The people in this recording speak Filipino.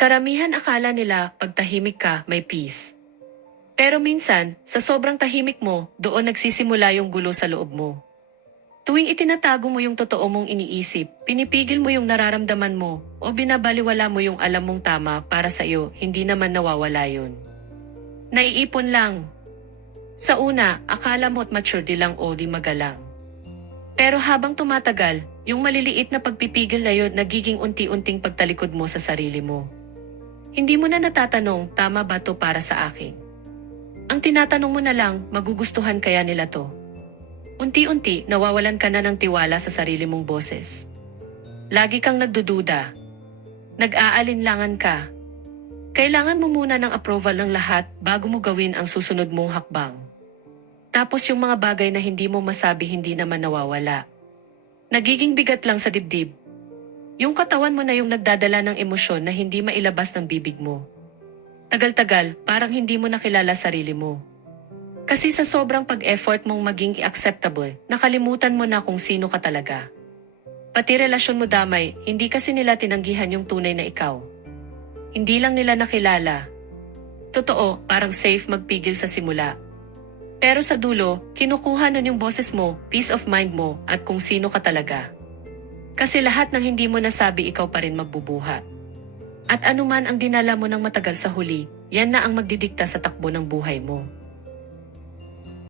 Karamihan akala nila pag tahimik ka, may peace. Pero minsan, sa sobrang tahimik mo, doon nagsisimula yung gulo sa loob mo. Tuwing itinatago mo yung totoo mong iniisip, pinipigil mo yung nararamdaman mo, o binabaliwala mo yung alam mong tama para sa iyo, hindi naman nawawala yun. Naiipon lang. Sa una, akala mo't mature di lang o di magalang. Pero habang tumatagal, yung maliliit na pagpipigil na yun nagiging unti-unting pagtalikod mo sa sarili mo. Hindi mo na natatanong, tama ba to para sa akin? Ang tinatanong mo na lang, magugustuhan kaya nila to? Unti-unti, nawawalan ka na ng tiwala sa sarili mong boses. Lagi kang nagdududa. Nag-aalinlangan ka. Kailangan mo muna ng approval ng lahat bago mo gawin ang susunod mong hakbang. Tapos yung mga bagay na hindi mo masabi hindi naman nawawala. Nagiging bigat lang sa dibdib. Yung katawan mo na yung nagdadala ng emosyon na hindi mailabas ng bibig mo. Tagal-tagal, parang hindi mo nakilala sarili mo. Kasi sa sobrang pag-effort mong maging acceptable, nakalimutan mo na kung sino ka talaga. Pati relasyon mo damay, hindi kasi nila tinanggihan yung tunay na ikaw. Hindi lang nila nakilala. Totoo, parang safe magpigil sa simula. Pero sa dulo, kinukuha nun yung boses mo, peace of mind mo, at kung sino ka talaga. Kasi lahat ng hindi mo nasabi ikaw pa rin magbubuhat. At anuman ang dinala mo ng matagal sa huli, yan na ang magdidikta sa takbo ng buhay mo.